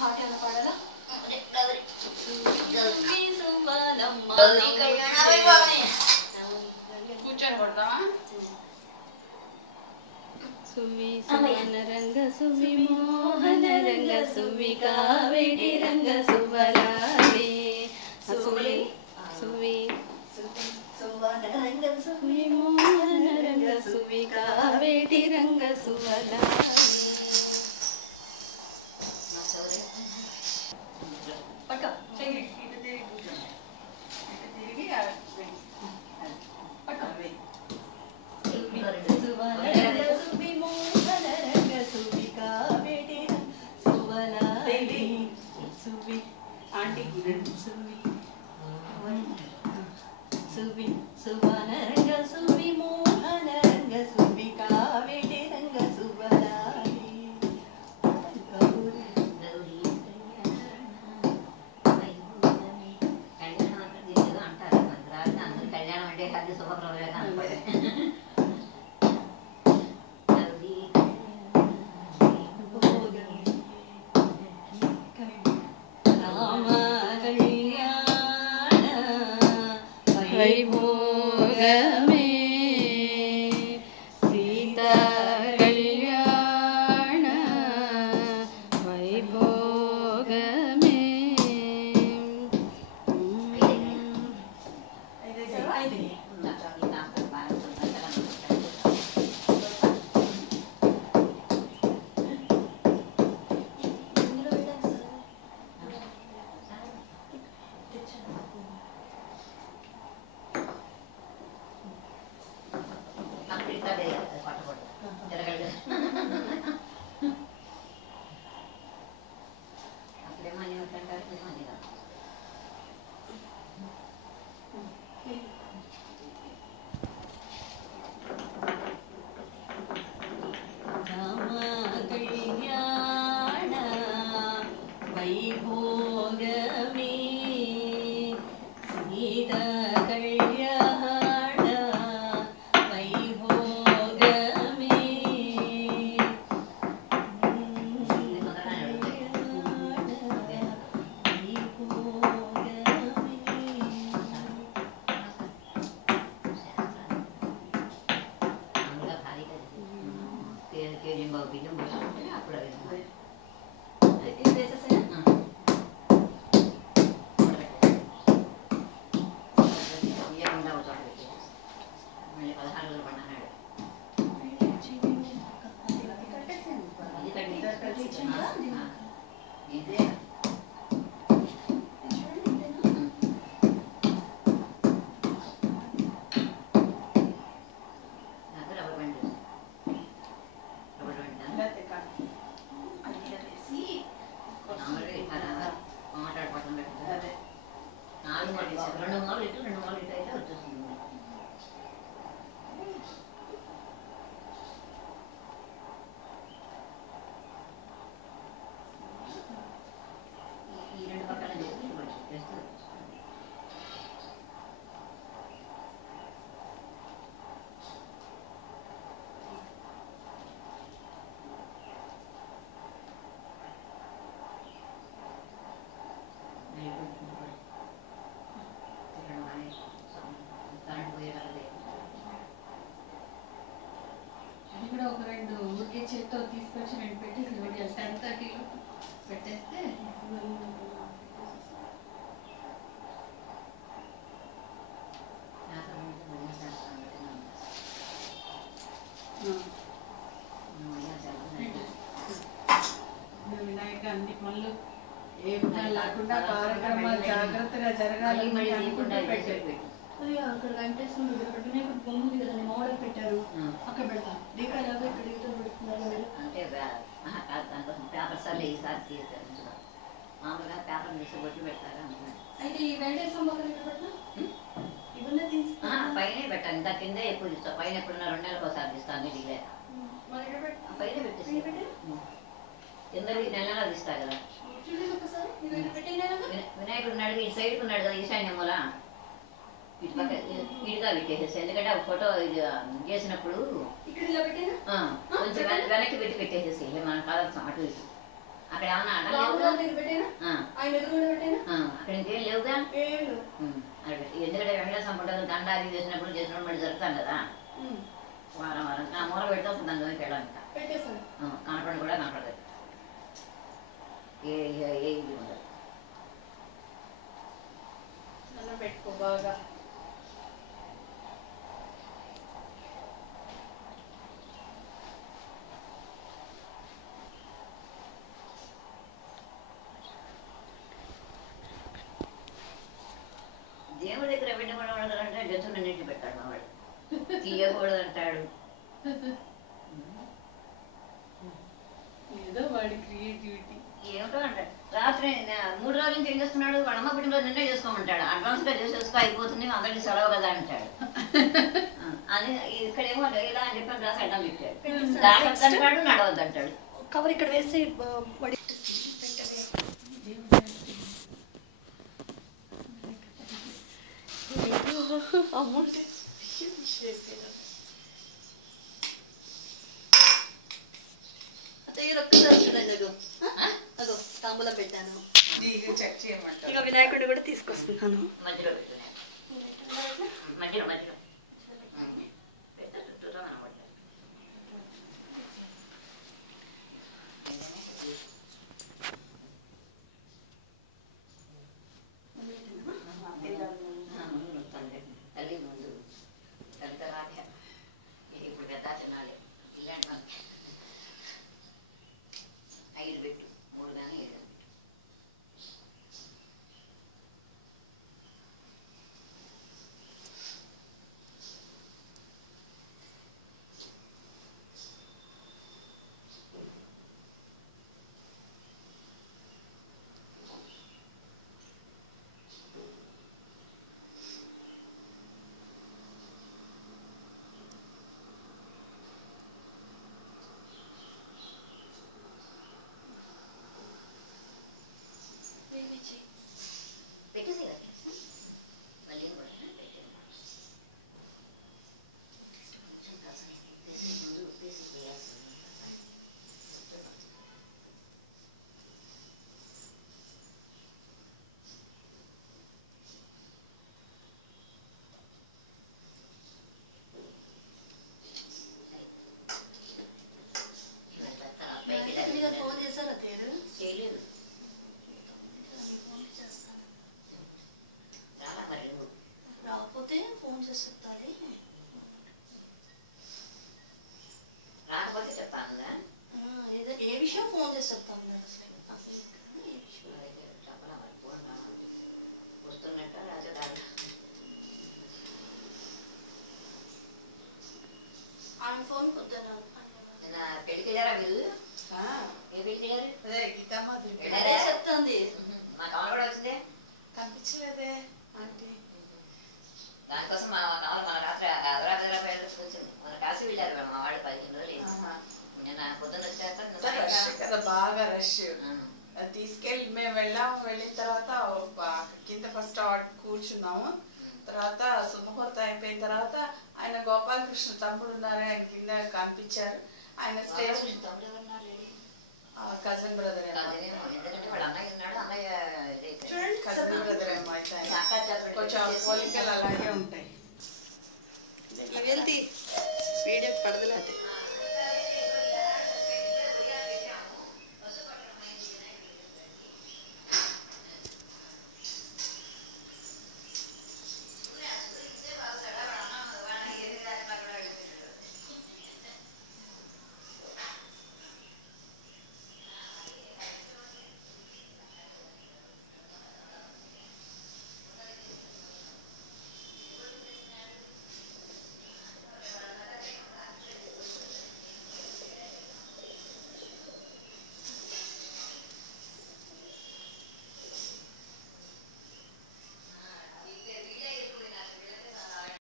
పాట ఎలా పాడాలా? కూర్చొని కొడతావా? సువి సువన రంగ సువి మోహన రంగ సువి కావేటి రంగ సువలాగే సువి సువి సువన రంగ సువి మోహన రంగ సువి కావేటి రంగ సువలాగే. పక్క చెయ్యి తిరిగి పక్క సువి సువన రంగ సువి మోహన రంగ సువి కావేటి రంగ సువలాగి కళ్యాణం అంటే అది శుభప్రదం వైభోగమే సీతా కళ్యాణ వైభోగమే. వైభోగమే సీతా కళ్యాణ వైభోగమే. ఇక్కడ ఒక రెండు ఊరికే చేత్తో తీసుకొచ్చి రెండు పెట్టేసి 10:30 పెట్టేస్తే వినాయక అన్ని పనులు ఏ లేకుండా కార్యక్రమాలు జాగ్రత్తగా జరగాలి అనుకుంటే పెట్టేది. అక్కడ వెంకటేశ్వర వినాయకుడు బొమ్మ ఉంది కదండి, మామిడి పెట్టారు, అక్కడ పెడతాం. దీపా ఎలాగో ఇక్కడ ఈతలు పెడుతున్నారు అంటే పేపర్స్ అన్నీ ఈసారి మామూలుగా పేపర్ తీసి బొట్టు పెడతారు అనుకున్నాను. అయితే ఈ వెంకటేశ్వర మొక్కలు ఎక్కడ పెట్టినా ఇవన్నీ తీస్తా పైన పెట్టాను. ఇంకా కింద ఎక్కువ తీస్తాను. పైన ఎప్పుడున్న 2 నెలలకు ఒకసారి తీస్తాను. దిగులే పైన పెట్టేసి కిందకి నెలలో తీస్తా కదా. వినాయకుడు వినాయకుడు ఉన్నాడు, ఈ సైడ్కి ఉన్నాడు కదా ఈశాన్యమూల. ఇటు పక్క ఇటుగా పెట్టేసేసి, ఎందుకంటే ఆ ఫోటో ఇది చేసినప్పుడు ఇక్కడ ఇలా పెట్టేనా? కొంచెం వెనక్కి పెట్టి పెట్టేసేసి మనం కాదస్తాం అటు ఇటు. అక్కడ ఏమన్నా రాహుల్ గాంధీ దగ్గర పెట్టేనా? ఆయన ఎదురుగా పెట్టేనా? అక్కడ ఇంకేం లేవుగా. ఏం లేవు. ఎందుకంటే వెంకటేశ్వర ఫోటో దండ అది చేసినప్పుడు మళ్ళీ జరుగుతాం కదా, వారం వారం నా మూల పెడితే అప్పుడు దాని దగ్గరికి వెళ్ళాలంట. పెట్టేసాను. కనపడి కూడా కనపడదు, ఏ ఇది ఉండదు. నన్ను పెట్టుకో బాగా. దేవుడి దగ్గర పెట్టకూడదు అంటే జంతువులు నీటి పెట్టాడు మా వాడు, తీయకూడదు అంటాడు. ఏదో వాడి క్రియేటివిటీ. ఏమిటో అంటాడు. రాత్రి 3 రోజుల నుంచి ఏం చేస్తున్నాడు, వాడు అమ్మ పుట్టినరోజు నిన్నే చేసుకోమంటాడు, అడ్వాన్స్గా చేసేసుకో అయిపోతుంది అందరికి సెలవు కదా అంటాడు. అది ఇక్కడేమో ఇలా అని చెప్పి గ్లాస్ అడ్డం పెట్టాడు, దాటొద్దంటాడు నడవద్దంటాడు. కవర్ ఇక్కడ వేసి అమౌంట్ అత్తయ్య ఒక్కసారి చూడండి. అదో తాంబూలం పెట్టాను. చెక్ చేయమంటారు. ఇక వినాయకుడు కూడా తీసుకొస్తున్నాను. మధ్యలో పెట్టున్నాను, మధ్యలో మధ్యలో పెద్ద చుట్టూతో మనం పట్టాలి. తల్లి ముందు తల్లి తర్వాత ఇప్పుడు పెద్ద తినాలి. ఇలాంటి మనకి 5 పెట్టు, 3 కానీ 7 కానీ. పెట్టేసి మళ్ళీ కూడా పెట్టేసి ముందు ఉప్పేసి వేయాల్సి. ఫోన్ చేశారా తేరు? చేయలేదు. రాకపోతే ఫోన్ చేసి చెప్తాది. రాకపోతే చెప్తాను. ఏదో ఏ విషయం ఫోన్ చేసి చెప్తాను. వస్తున్నట్ట రాజధాని ఆయన ఫోన్ కొద్దాను. పెళ్ళికి వెళ్ళారా మీరు? ఏ పెళ్ళికి వెళ్ళారు? అదే చెప్తాంది. మా కావాలి కూడా వచ్చిందే, కనిపించలేదే ఆంటీ. దానికోసం మా కావాలి మన రాత్రి అదరాత్రి వచ్చింది. మన కాశీ వెళ్ళారు మా వాడు 15 రోజులు. నేను పొద్దున్న వచ్చాక కదా బాగా రష్. తీసుకెళ్ళి మేము వెళ్ళిన తర్వాత కింద ఫస్ట్ కూర్చున్నాము. తర్వాత సుముహూర్తం అయిపోయిన తర్వాత ఆయన గోపాలకృష్ణ తమ్ముడు ఉన్నారు, ఆయన కింద కనిపించారు. ఆయన స్టేజ్